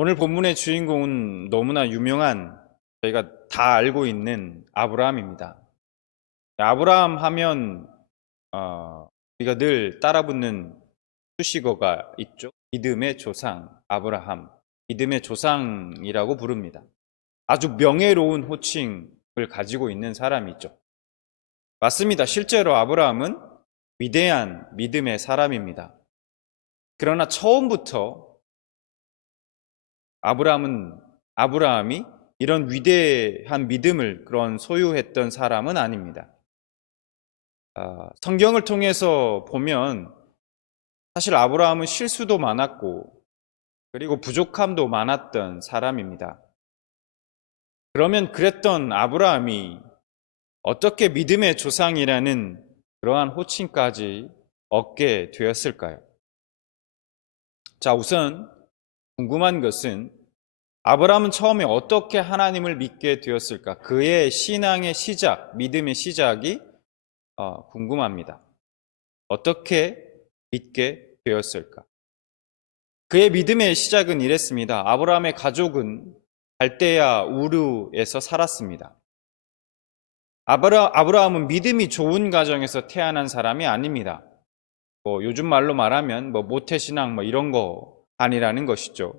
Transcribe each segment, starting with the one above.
오늘 본문의 주인공은 너무나 유명한 저희가 다 알고 있는 아브라함입니다. 아브라함 하면 우리가 늘 따라붙는 수식어가 있죠. 믿음의 조상 아브라함, 믿음의 조상이라고 부릅니다. 아주 명예로운 호칭을 가지고 있는 사람이죠. 맞습니다. 실제로 아브라함은 위대한 믿음의 사람입니다. 그러나 처음부터 아브라함이 이런 위대한 믿음을 그런 소유했던 사람은 아닙니다. 성경을 통해서 보면 사실 아브라함은 실수도 많았고 그리고 부족함도 많았던 사람입니다. 그러면 그랬던 아브라함이 어떻게 믿음의 조상이라는 그러한 호칭까지 얻게 되었을까요? 자, 우선 궁금한 것은 아브라함은 처음에 어떻게 하나님을 믿게 되었을까? 그의 신앙의 시작, 믿음의 시작이 궁금합니다. 어떻게 믿게 되었을까? 그의 믿음의 시작은 이랬습니다. 아브라함의 가족은 갈대아 우르에서 살았습니다. 아브라함은 믿음이 좋은 가정에서 태어난 사람이 아닙니다. 요즘 말로 말하면 모태신앙 이런 거 아니라는 것이죠.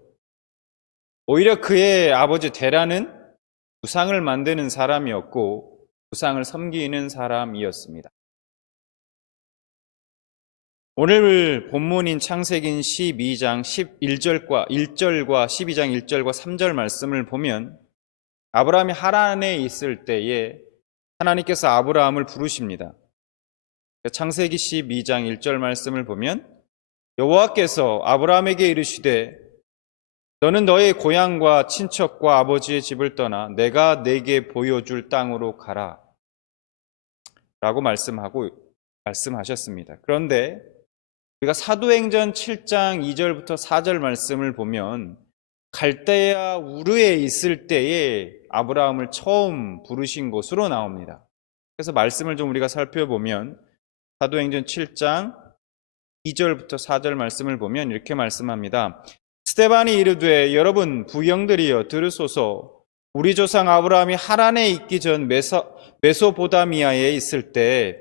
오히려 그의 아버지 데라는 우상을 만드는 사람이었고 우상을 섬기는 사람이었습니다. 오늘 본문인 창세기 12장 1절과 12장 1절과 3절 말씀을 보면 아브라함이 하란에 있을 때에 하나님께서 아브라함을 부르십니다. 창세기 12장 1절 말씀을 보면 여호와께서 아브라함에게 이르시되 너는 너의 고향과 친척과 아버지의 집을 떠나 내가 내게 보여줄 땅으로 가라 라고 말씀하셨습니다. 그런데 우리가 사도행전 7장 2절부터 4절 말씀을 보면 갈대아 우르에 있을 때에 아브라함을 처음 부르신 것으로 나옵니다. 그래서 말씀을 좀 우리가 살펴보면 사도행전 7장 2절부터 4절 말씀을 보면 이렇게 말씀합니다. 스데반이 이르되 여러분 부경들이여 들으소서. 우리 조상 아브라함이 하란에 있기 전 메소포다미아에 있을 때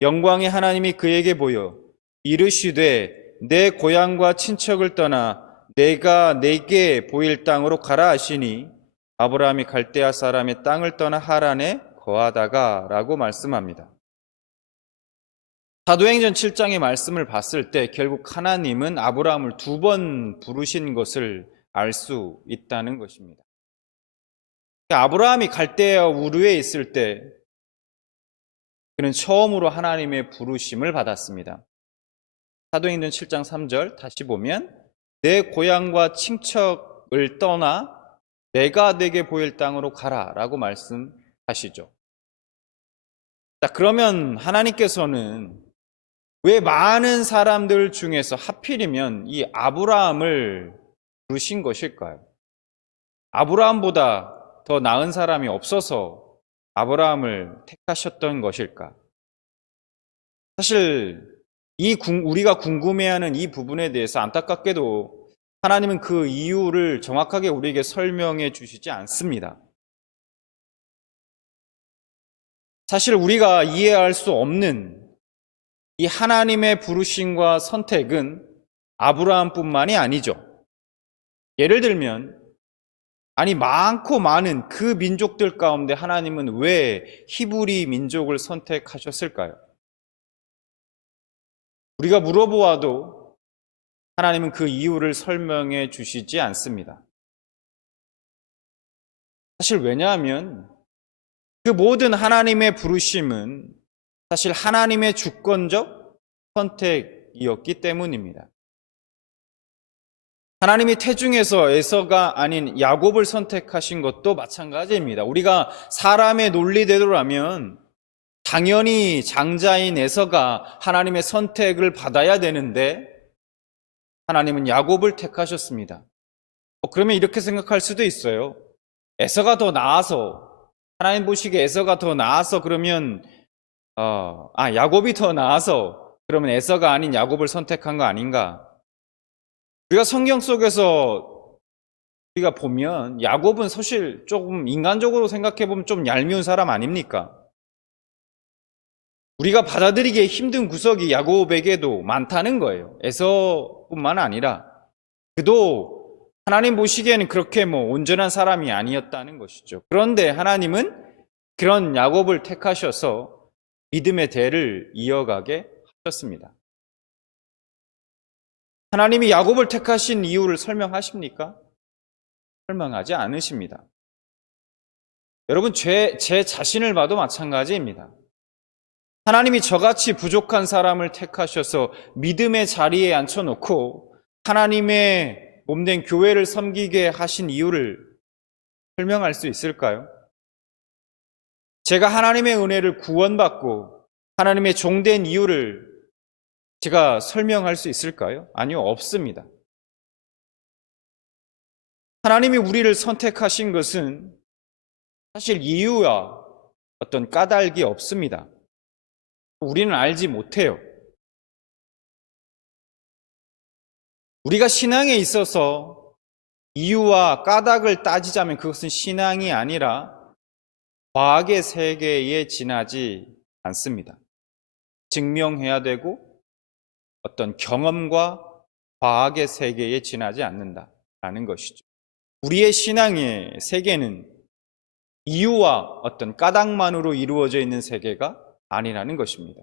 영광의 하나님이 그에게 보여 이르시되 내 고향과 친척을 떠나 내가 내게 보일 땅으로 가라 하시니 아브라함이 갈대아 사람의 땅을 떠나 하란에 거하다가 라고 말씀합니다. 사도행전 7장의 말씀을 봤을 때 결국 하나님은 아브라함을 2번 부르신 것을 알 수 있다는 것입니다. 아브라함이 갈대아 우르에 있을 때 그는 처음으로 하나님의 부르심을 받았습니다. 사도행전 7장 3절 다시 보면 내 고향과 친척을 떠나 내가 내게 보일 땅으로 가라 라고 말씀하시죠. 자, 그러면 하나님께서는 왜 많은 사람들 중에서 하필이면 이 아브라함을 부르신 것일까요? 아브라함보다 더 나은 사람이 없어서 아브라함을 택하셨던 것일까? 사실 우리가 궁금해하는 이 부분에 대해서 안타깝게도 하나님은 그 이유를 정확하게 우리에게 설명해 주시지 않습니다. 사실 우리가 이해할 수 없는 이 하나님의 부르심과 선택은 아브라함뿐만이 아니죠. 예를 들면 많고 많은 그 민족들 가운데 하나님은 왜 히브리 민족을 선택하셨을까요? 우리가 물어보아도 하나님은 그 이유를 설명해 주시지 않습니다. 사실 왜냐하면 그 모든 하나님의 부르심은 사실 하나님의 주권적 선택이었기 때문입니다. 하나님이 태중에서 에서가 아닌 야곱을 선택하신 것도 마찬가지입니다. 우리가 사람의 논리대로라면 당연히 장자인 에서가 하나님의 선택을 받아야 되는데 하나님은 야곱을 택하셨습니다. 그러면 이렇게 생각할 수도 있어요. 에서가 더 나아서, 하나님 보시기에 에서가 더 나아서 그러면 야곱이 더 나아서 그러면 에서가 아닌 야곱을 선택한 거 아닌가? 우리가 성경 속에서 우리가 보면 야곱은 사실 조금 인간적으로 생각해 보면 좀 얄미운 사람 아닙니까? 우리가 받아들이기에 힘든 구석이 야곱에게도 많다는 거예요. 에서뿐만 아니라 그도 하나님 보시기에는 그렇게 온전한 사람이 아니었다는 것이죠. 그런데 하나님은 그런 야곱을 택하셔서 믿음의 대를 이어가게 하셨습니다. 하나님이 야곱을 택하신 이유를 설명하십니까? 설명하지 않으십니다. 여러분, 제 자신을 봐도 마찬가지입니다. 하나님이 저같이 부족한 사람을 택하셔서 믿음의 자리에 앉혀놓고 하나님의 몸된 교회를 섬기게 하신 이유를 설명할 수 있을까요? 제가 하나님의 은혜를 구원받고 하나님의 종된 이유를 제가 설명할 수 있을까요? 아니요, 없습니다. 하나님이 우리를 선택하신 것은 사실 이유와 어떤 까닭이 없습니다. 우리는 알지 못해요. 우리가 신앙에 있어서 이유와 까닭을 따지자면 그것은 신앙이 아니라 과학의 세계에 지나지 않습니다. 증명해야 되고 어떤 경험과 과학의 세계에 지나지 않는다라는 것이죠. 우리의 신앙의 세계는 이유와 어떤 까닭만으로 이루어져 있는 세계가 아니라는 것입니다.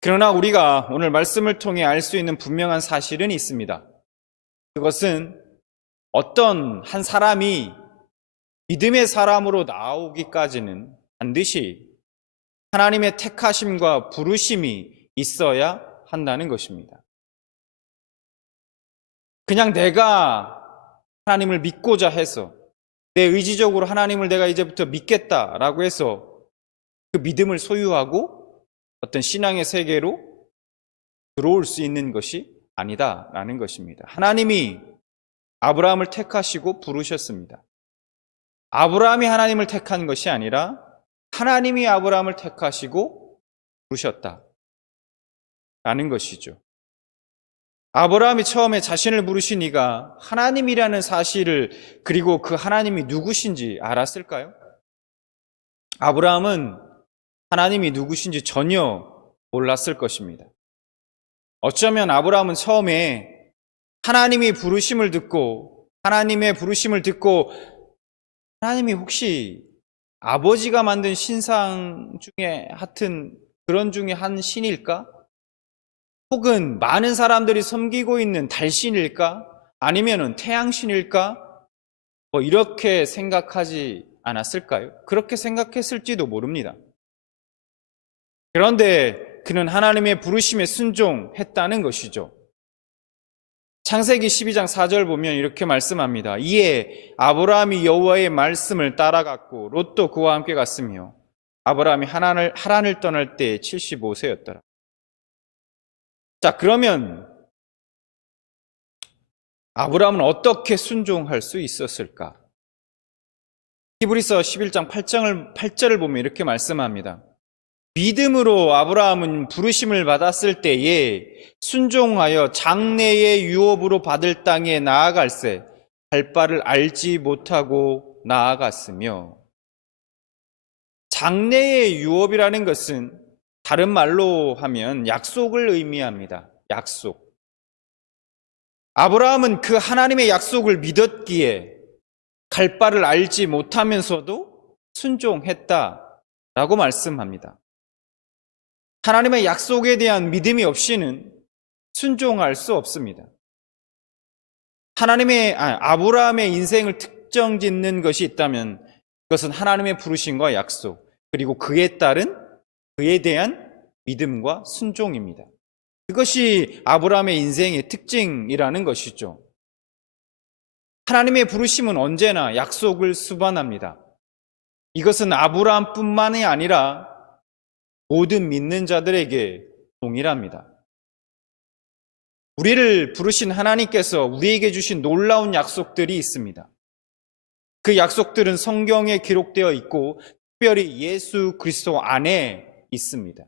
그러나 우리가 오늘 말씀을 통해 알 수 있는 분명한 사실은 있습니다. 그것은 어떤 한 사람이 믿음의 사람으로 나오기까지는 반드시 하나님의 택하심과 부르심이 있어야 한다는 것입니다. 그냥 내가 하나님을 믿고자 해서 내 의지적으로 하나님을 내가 이제부터 믿겠다라고 해서 그 믿음을 소유하고 어떤 신앙의 세계로 들어올 수 있는 것이 아니다라는 것입니다. 하나님이 아브라함을 택하시고 부르셨습니다. 아브라함이 하나님을 택한 것이 아니라 하나님이 아브라함을 택하시고 부르셨다라는 것이죠. 아브라함이 처음에 자신을 부르신 이가 하나님이라는 사실을 그리고 그 하나님이 누구신지 알았을까요? 아브라함은 하나님이 누구신지 전혀 몰랐을 것입니다. 어쩌면 아브라함은 처음에 하나님의 부르심을 듣고 하나님이 혹시 아버지가 만든 신상 중에 하여튼 그런 중에 한 신일까? 혹은 많은 사람들이 섬기고 있는 달신일까? 아니면은 태양신일까? 이렇게 생각하지 않았을까요? 그렇게 생각했을지도 모릅니다. 그런데 그는 하나님의 부르심에 순종했다는 것이죠. 창세기 12장 4절 보면 이렇게 말씀합니다. 이에 아브라함이 여호와의 말씀을 따라갔고 롯도 그와 함께 갔으며 아브라함이 하란을 떠날 때 75세였더라. 자, 그러면 아브라함은 어떻게 순종할 수 있었을까? 히브리서 11장 8절을 보면 이렇게 말씀합니다. 믿음으로 아브라함은 부르심을 받았을 때에 순종하여 장래의 유업으로 받을 땅에 나아갈새 갈 바를 알지 못하고 나아갔으며, 장래의 유업이라는 것은 다른 말로 하면 약속을 의미합니다. 약속. 아브라함은 그 하나님의 약속을 믿었기에 갈 바를 알지 못하면서도 순종했다라고 말씀합니다. 하나님의 약속에 대한 믿음이 없이는 순종할 수 없습니다. 아브라함의 인생을 특정짓는 것이 있다면 그것은 하나님의 부르심과 약속, 그리고 그에 따른 그에 대한 믿음과 순종입니다. 그것이 아브라함의 인생의 특징이라는 것이죠. 하나님의 부르심은 언제나 약속을 수반합니다. 이것은 아브라함뿐만이 아니라 모든 믿는 자들에게 동일합니다. 우리를 부르신 하나님께서 우리에게 주신 놀라운 약속들이 있습니다. 그 약속들은 성경에 기록되어 있고 특별히 예수 그리스도 안에 있습니다.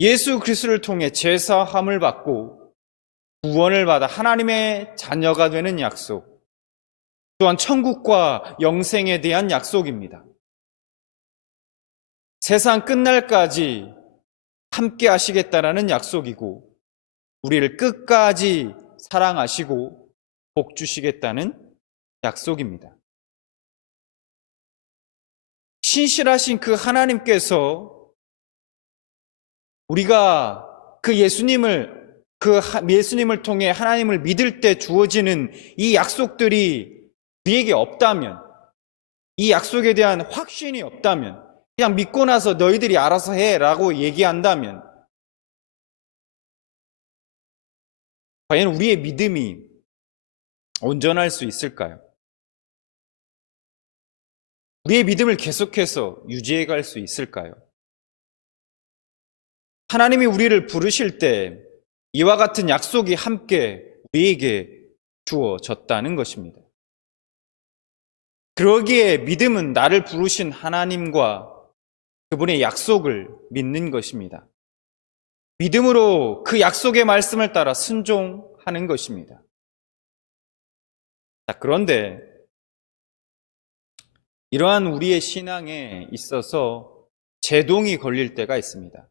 예수 그리스도를 통해 제사함을 받고 구원을 받아 하나님의 자녀가 되는 약속, 또한 천국과 영생에 대한 약속입니다. 세상 끝날까지 함께 하시겠다라는 약속이고, 우리를 끝까지 사랑하시고 복 주시겠다는 약속입니다. 신실하신 그 하나님께서 우리가 그 예수님을 통해 하나님을 믿을 때 주어지는 이 약속들이 우리에게 없다면, 이 약속에 대한 확신이 없다면, 그냥 믿고 나서 너희들이 알아서 해라고 얘기한다면, 과연 우리의 믿음이 온전할 수 있을까요? 우리의 믿음을 계속해서 유지해 갈 수 있을까요? 하나님이 우리를 부르실 때 이와 같은 약속이 함께 우리에게 주어졌다는 것입니다. 그러기에 믿음은 나를 부르신 하나님과 그분의 약속을 믿는 것입니다. 믿음으로 그 약속의 말씀을 따라 순종하는 것입니다. 자, 그런데 이러한 우리의 신앙에 있어서 제동이 걸릴 때가 있습니다.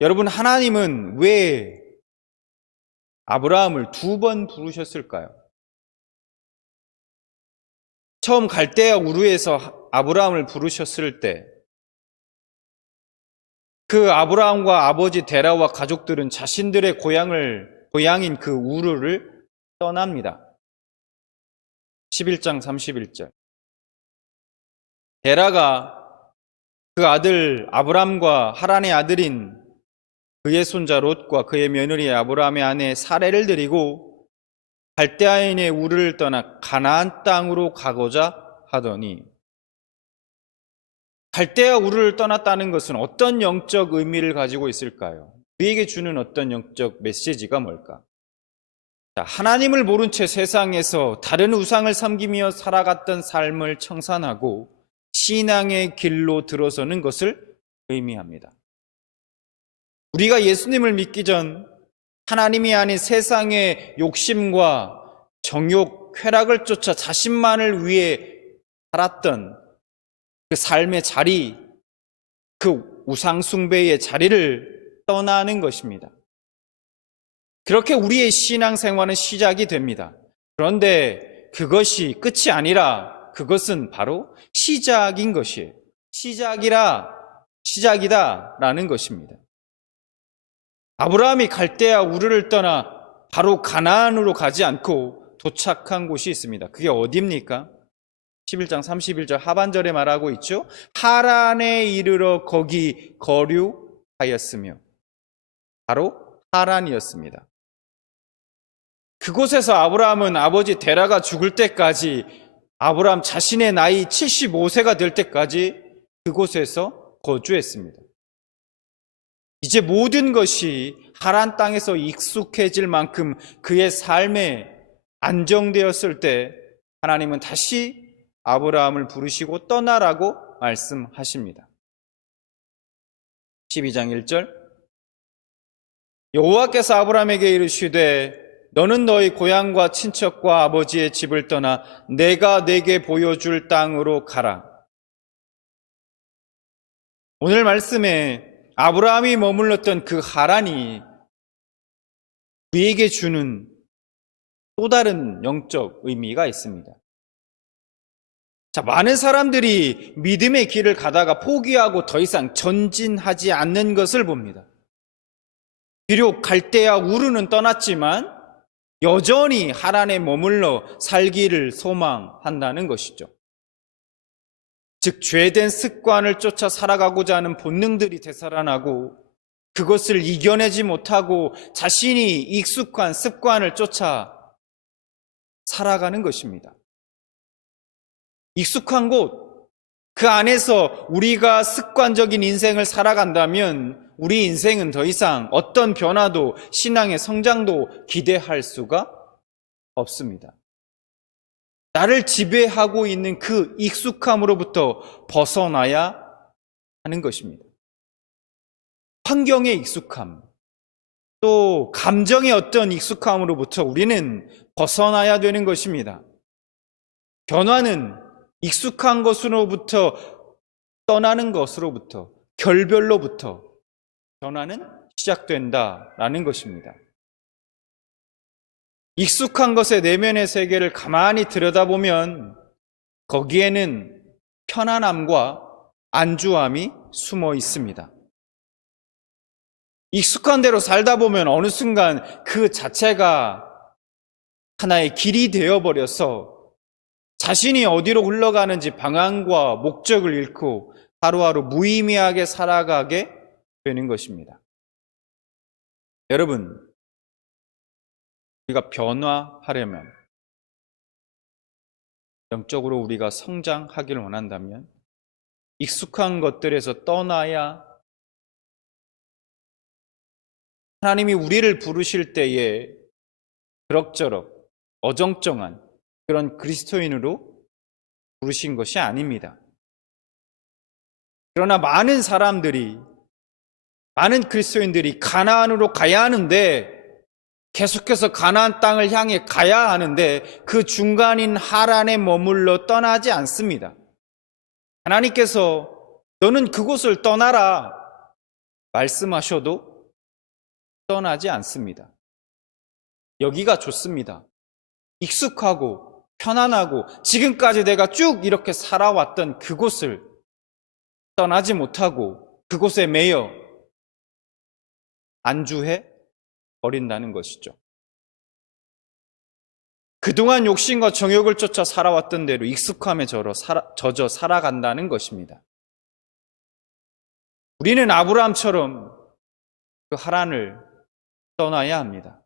여러분, 하나님은 왜 아브라함을 2번 부르셨을까요? 처음 갈대아 우르에서 아브라함을 부르셨을 때 그 아브라함과 아버지 데라와 가족들은 자신들의 고향인 그 우르를 떠납니다. 11장 31절. 데라가 그 아들 아브람과 하란의 아들인 그의 손자 롯과 그의 며느리 아브라함의 아내 사레를 데리고 갈대아인의 우르를 떠나 가나안 땅으로 가고자 하더니, 갈대아 우르를 떠났다는 것은 어떤 영적 의미를 가지고 있을까요? 우리에게 주는 어떤 영적 메시지가 뭘까? 자, 하나님을 모른 채 세상에서 다른 우상을 섬기며 살아갔던 삶을 청산하고 신앙의 길로 들어서는 것을 의미합니다. 우리가 예수님을 믿기 전 하나님이 아닌 세상의 욕심과 정욕, 쾌락을 쫓아 자신만을 위해 살았던 그 삶의 자리, 그 우상숭배의 자리를 떠나는 것입니다. 그렇게 우리의 신앙생활은 시작이 됩니다. 그런데 그것이 끝이 아니라 그것은 바로 시작인 것이에요. 시작이다라는 것입니다. 아브라함이 갈대아 우르를 떠나 바로 가나안으로 가지 않고 도착한 곳이 있습니다. 그게 어디입니까? 11장 31절 하반절에 말하고 있죠. 하란에 이르러 거기 거류하였으며, 바로 하란이었습니다. 그곳에서 아브라함은 아버지 데라가 죽을 때까지, 아브라함 자신의 나이 75세가 될 때까지 그곳에서 거주했습니다. 이제 모든 것이 하란 땅에서 익숙해질 만큼 그의 삶에 안정되었을 때 하나님은 다시 아브라함을 부르시고 떠나라고 말씀하십니다. 12장 1절. 여호와께서 아브라함에게 이르시되 너는 너희 고향과 친척과 아버지의 집을 떠나 내가 내게 보여줄 땅으로 가라. 오늘 말씀에 아브라함이 머물렀던 그 하란이 우리에게 주는 또 다른 영적 의미가 있습니다. 자, 많은 사람들이 믿음의 길을 가다가 포기하고 더 이상 전진하지 않는 것을 봅니다. 비록 갈대아 우르는 떠났지만 여전히 하란에 머물러 살기를 소망한다는 것이죠. 즉, 죄된 습관을 쫓아 살아가고자 하는 본능들이 되살아나고 그것을 이겨내지 못하고 자신이 익숙한 습관을 쫓아 살아가는 것입니다. 익숙한 곳, 그 안에서 우리가 습관적인 인생을 살아간다면 우리 인생은 더 이상 어떤 변화도, 신앙의 성장도 기대할 수가 없습니다. 나를 지배하고 있는 그 익숙함으로부터 벗어나야 하는 것입니다. 환경의 익숙함, 또 감정의 어떤 익숙함으로부터 우리는 벗어나야 되는 것입니다. 변화는 익숙한 것으로부터 떠나는 것으로부터, 결별로부터 변화는 시작된다라는 것입니다. 익숙한 것의 내면의 세계를 가만히 들여다보면 거기에는 편안함과 안주함이 숨어 있습니다. 익숙한 대로 살다 보면 어느 순간 그 자체가 하나의 길이 되어버려서 자신이 어디로 흘러가는지 방향과 목적을 잃고 하루하루 무의미하게 살아가게 되는 것입니다. 여러분, 우리가 변화하려면, 영적으로 우리가 성장하기를 원한다면 익숙한 것들에서 떠나야 하나님이 우리를 부르실 때에 그럭저럭 어정쩡한 그런 그리스도인으로 부르신 것이 아닙니다. 그러나 많은 사람들이, 많은 그리스도인들이 가나안으로 가야 하는데, 계속해서 가나안 땅을 향해 가야 하는데 그 중간인 하란에 머물러 떠나지 않습니다. 하나님께서 너는 그곳을 떠나라 말씀하셔도 떠나지 않습니다. 여기가 좋습니다. 익숙하고 편안하고 지금까지 내가 쭉 이렇게 살아왔던 그곳을 떠나지 못하고 그곳에 매여 안주해 버린다는 것이죠. 그동안 욕심과 정욕을 쫓아 살아왔던 대로 익숙함에 젖어 살아간다는 것입니다. 우리는 아브라함처럼 그 하란을 떠나야 합니다.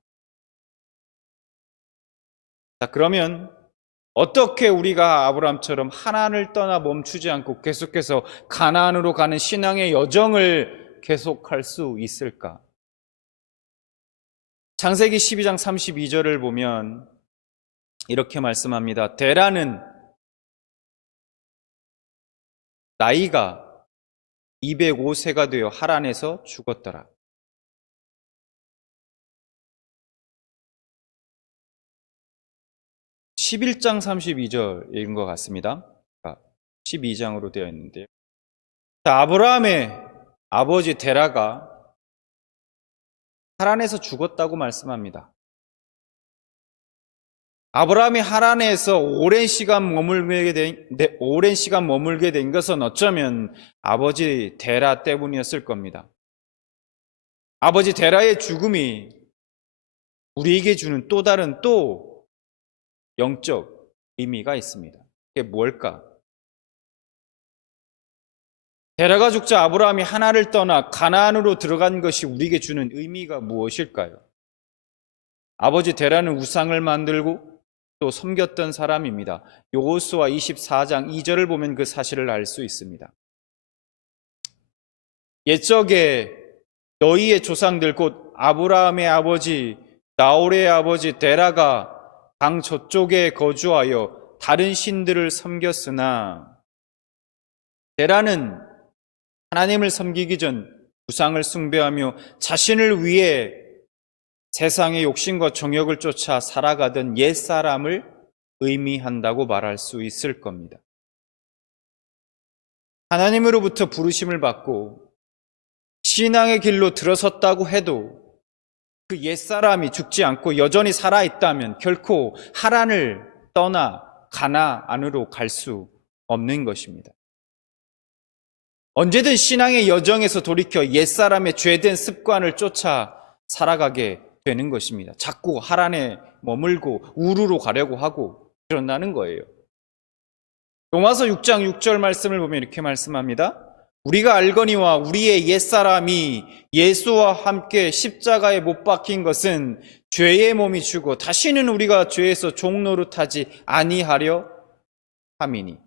자, 그러면 어떻게 우리가 아브라함처럼 하란을 떠나 멈추지 않고 계속해서 가나안으로 가는 신앙의 여정을 계속할 수 있을까? 창세기 12장 32절을 보면 이렇게 말씀합니다. 데라는 나이가 205세가 되어 하란에서 죽었더라. 11장 32절인 것 같습니다. 12장으로 되어 있는데요. 아브라함의 아버지 데라가 하란에서 죽었다고 말씀합니다. 아브라함이 하란에서 오랜 시간 머물게 된 것은 어쩌면 아버지 데라 때문이었을 겁니다. 아버지 데라의 죽음이 우리에게 주는 또 다른 영적 의미가 있습니다. 그게 뭘까? 데라가 죽자 아브라함이 하나를 떠나 가나안으로 들어간 것이 우리에게 주는 의미가 무엇일까요? 아버지 데라는 우상을 만들고 또 섬겼던 사람입니다. 여호수아 24장 2절을 보면 그 사실을 알 수 있습니다. 옛적에 너희의 조상들 곧 아브라함의 아버지 나홀의 아버지 데라가 강 저쪽에 거주하여 다른 신들을 섬겼으나 데라는 하나님을 섬기기 전 우상을 숭배하며 자신을 위해 세상의 욕심과 정욕을 쫓아 살아가던 옛사람을 의미한다고 말할 수 있을 겁니다. 하나님으로부터 부르심을 받고 신앙의 길로 들어섰다고 해도 그 옛사람이 죽지 않고 여전히 살아있다면 결코 하란을 떠나 가나안으로 갈 수 없는 것입니다. 언제든 신앙의 여정에서 돌이켜 옛사람의 죄된 습관을 쫓아 살아가게 되는 것입니다. 자꾸 하란에 머물고 우르로 가려고 하고 그런다는 거예요. 로마서 6장 6절 말씀을 보면 이렇게 말씀합니다. 우리가 알거니와 우리의 옛사람이 예수와 함께 십자가에 못 박힌 것은 죄의 몸이 주고 다시는 우리가 죄에서 종노릇하지 아니하려 함이니.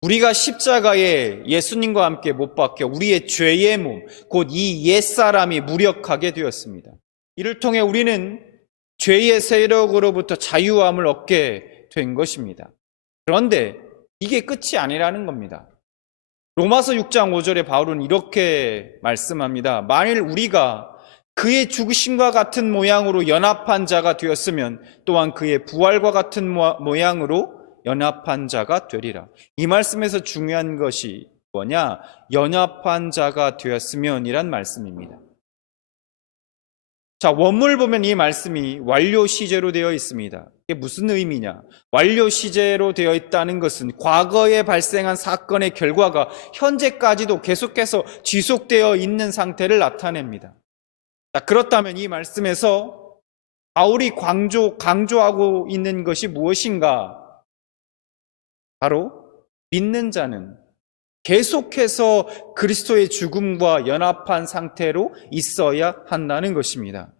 우리가 십자가에 예수님과 함께 못 박혀 우리의 죄의 몸, 곧 이 옛사람이 무력하게 되었습니다. 이를 통해 우리는 죄의 세력으로부터 자유함을 얻게 된 것입니다. 그런데 이게 끝이 아니라는 겁니다. 로마서 6장 5절에 바울은 이렇게 말씀합니다. 만일 우리가 그의 죽으심과 같은 모양으로 연합한 자가 되었으면 또한 그의 부활과 같은 모양으로 연합한 자가 되리라. 이 말씀에서 중요한 것이 뭐냐? 연합한 자가 되었으면 이란 말씀입니다. 자, 원문을 보면 이 말씀이 완료 시제로 되어 있습니다. 이게 무슨 의미냐? 완료 시제로 되어 있다는 것은 과거에 발생한 사건의 결과가 현재까지도 계속해서 지속되어 있는 상태를 나타냅니다. 자, 그렇다면 이 말씀에서 바울이 강조하고 있는 것이 무엇인가? 바로 믿는 자는 계속해서 그리스도의 죽음과 연합한 상태로 있어야 한다는 것입니다.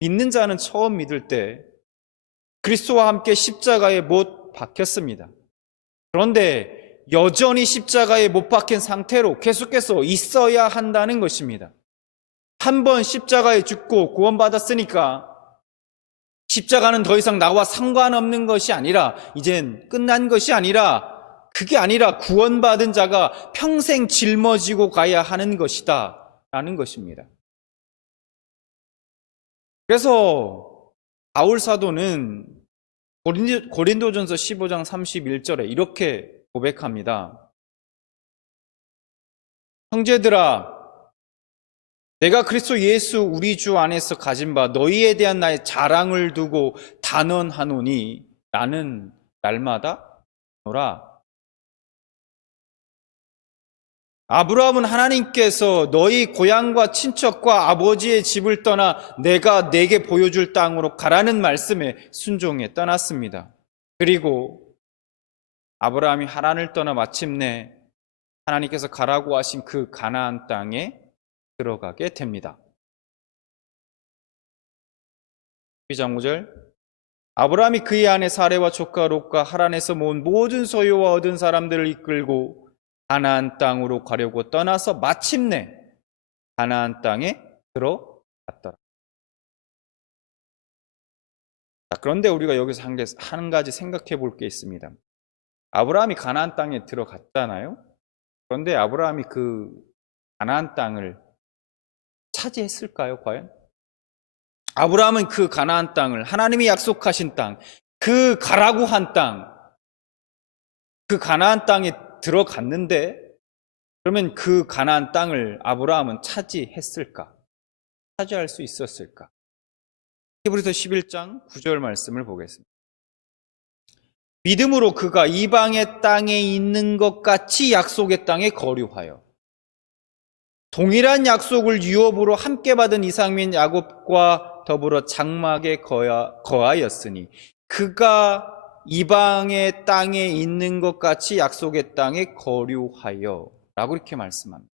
믿는 자는 처음 믿을 때 그리스도와 함께 십자가에 못 박혔습니다. 그런데 여전히 십자가에 못 박힌 상태로 계속해서 있어야 한다는 것입니다. 한 번 십자가에 죽고 구원받았으니까 십자가는 더 이상 나와 상관없는 것이 아니라, 이젠 끝난 것이 아니라, 그게 아니라 구원받은 자가 평생 짊어지고 가야 하는 것이다 라는 것입니다. 그래서 바울 사도는 고린도전서 15장 31절에 이렇게 고백합니다. 형제들아, 내가 그리스도 예수 우리 주 안에서 가진 바 너희에 대한 나의 자랑을 두고 단언하노니 나는 날마다 노라. 아브라함은 하나님께서 너희 고향과 친척과 아버지의 집을 떠나 내가 내게 보여줄 땅으로 가라는 말씀에 순종해 떠났습니다. 그리고 아브라함이 하란을 떠나 마침내 하나님께서 가라고 하신 그 가나안 땅에 들어가게 됩니다. 12장 5절, 아브라함이 그의 아내 사레와 조카 롯과 하란에서 모은 모든 소유와 얻은 사람들을 이끌고 가나안 땅으로 가려고 떠나서 마침내 가나안 땅에 들어갔더라. 자, 그런데 우리가 여기서 한 가지 생각해 볼 게 있습니다. 아브라함이 가나안 땅에 들어갔잖아요. 그런데 아브라함이 그 가나안 땅을 차지했을까요, 과연? 아브라함은 그 가나안 땅을, 하나님이 약속하신 땅, 그 가라고 한 땅, 그 가나안 땅에 들어갔는데, 그러면 그 가나안 땅을 아브라함은 차지했을까? 차지할 수 있었을까? 히브리서 11장 9절 말씀을 보겠습니다. 믿음으로 그가 이방의 땅에 있는 것 같이 약속의 땅에 거류하여 동일한 약속을 유업으로 함께 받은 이삭민 야곱과 더불어 장막에 거하였으니 그가 이방의 땅에 있는 것 같이 약속의 땅에 거류하여 라고 이렇게 말씀합니다.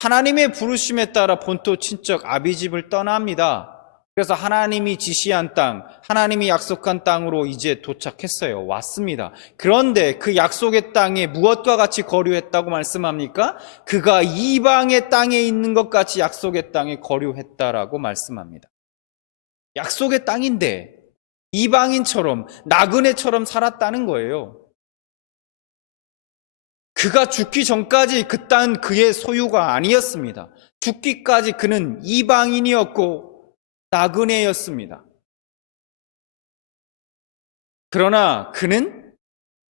하나님의 부르심에 따라 본토 친척 아비집을 떠납니다. 그래서 하나님이 지시한 땅, 하나님이 약속한 땅으로 이제 도착했어요. 왔습니다. 그런데 그 약속의 땅에 무엇과 같이 거류했다고 말씀합니까? 그가 이방의 땅에 있는 것 같이 약속의 땅에 거류했다라고 말씀합니다. 약속의 땅인데 이방인처럼, 나그네처럼 살았다는 거예요. 그가 죽기 전까지 그 땅은 그의 소유가 아니었습니다. 죽기까지 그는 이방인이었고 나그네였습니다. 그러나 그는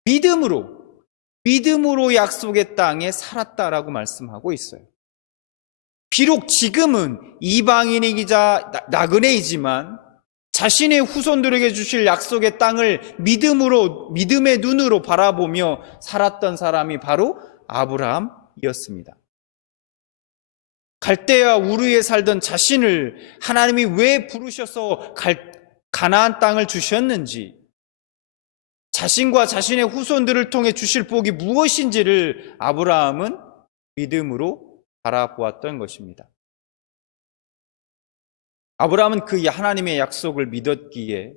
믿음으로 약속의 땅에 살았다라고 말씀하고 있어요. 비록 지금은 이방인이자 나그네이지만 자신의 후손들에게 주실 약속의 땅을 믿음의 눈으로 바라보며 살았던 사람이 바로 아브라함이었습니다. 갈대아 우르에 살던 자신을 하나님이 왜 부르셔서 가나안 땅을 주셨는지, 자신과 자신의 후손들을 통해 주실 복이 무엇인지를 아브라함은 믿음으로 바라보았던 것입니다. 아브라함은 그 하나님의 약속을 믿었기에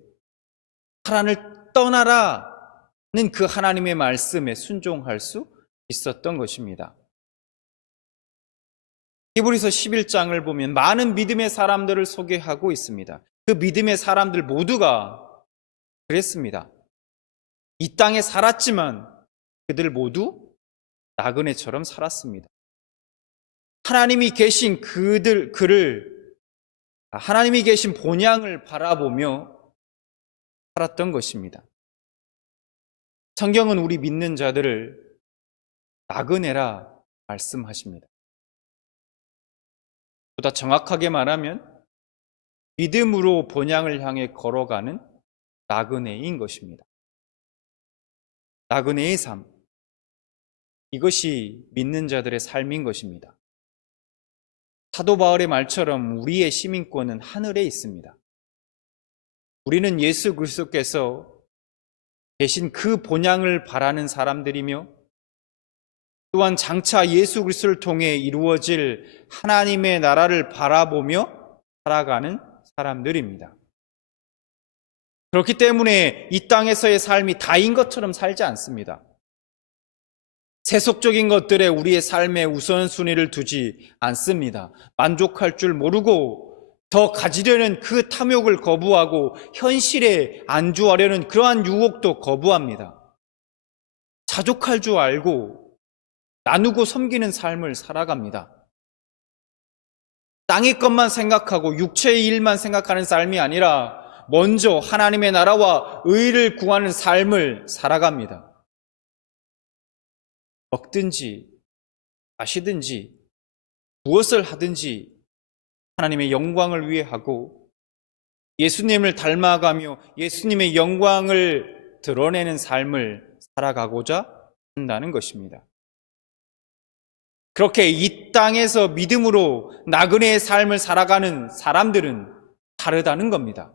하란을 떠나라는 그 하나님의 말씀에 순종할 수 있었던 것입니다. 히브리서 11장을 보면 많은 믿음의 사람들을 소개하고 있습니다. 그 믿음의 사람들 모두가 그랬습니다. 이 땅에 살았지만 그들 모두 나그네처럼 살았습니다. 하나님이 계신 하나님이 계신 본향을 바라보며 살았던 것입니다. 성경은 우리 믿는 자들을 나그네라 말씀하십니다. 보다 정확하게 말하면 믿음으로 본향을 향해 걸어가는 나그네인 것입니다. 나그네의 삶, 이것이 믿는 자들의 삶인 것입니다. 사도 바울의 말처럼 우리의 시민권은 하늘에 있습니다. 우리는 예수 그리스도께서 계신 그 본향을 바라는 사람들이며 또한 장차 예수 그리스도를 통해 이루어질 하나님의 나라를 바라보며 살아가는 사람들입니다. 그렇기 때문에 이 땅에서의 삶이 다인 것처럼 살지 않습니다. 세속적인 것들에 우리의 삶의 우선순위를 두지 않습니다. 만족할 줄 모르고 더 가지려는 그 탐욕을 거부하고 현실에 안주하려는 그러한 유혹도 거부합니다. 자족할 줄 알고 나누고 섬기는 삶을 살아갑니다. 땅의 것만 생각하고 육체의 일만 생각하는 삶이 아니라 먼저 하나님의 나라와 의를 구하는 삶을 살아갑니다. 먹든지 마시든지 무엇을 하든지 하나님의 영광을 위해 하고 예수님을 닮아가며 예수님의 영광을 드러내는 삶을 살아가고자 한다는 것입니다. 그렇게 이 땅에서 믿음으로 나그네의 삶을 살아가는 사람들은 다르다는 겁니다.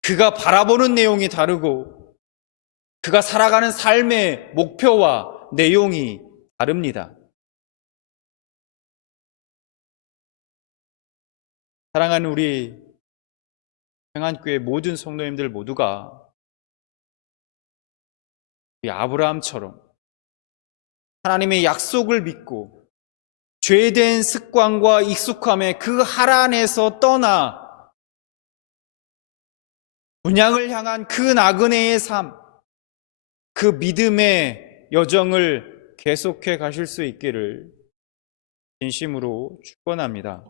그가 바라보는 내용이 다르고 그가 살아가는 삶의 목표와 내용이 다릅니다. 사랑하는 우리 평안교회 모든 성도님들 모두가 이 아브라함처럼 하나님의 약속을 믿고 죄된 습관과 익숙함에 그 하란에서 떠나 본향을 향한 그 나그네의 삶, 그 믿음의 여정을 계속해 가실 수 있기를 진심으로 축원합니다.